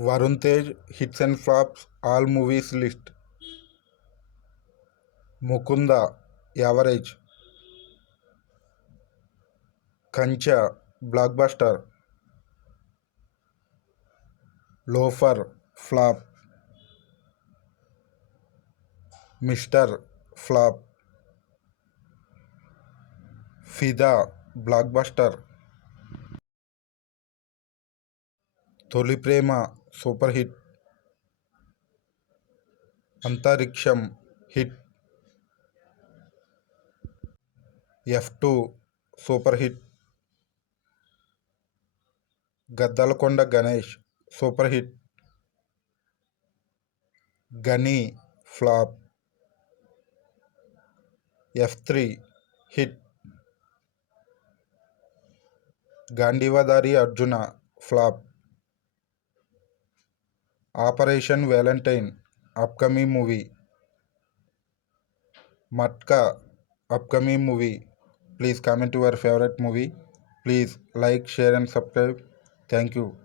Varun Tej hits and flops all movies list. Mukunda average. Kancha blockbuster. Loafer flop. Mr. flop. Fida blockbuster. Toli Prema super hit. Antariksham hit. F2 super hit. Gaddalakonda Ganesh super hit. Gani flop. F3 hit. Gandivadari Arjuna flop. Operation Valentine upcoming movie. Matka upcoming movie. Please comment your favorite movie. Please like, share and subscribe. Thank you.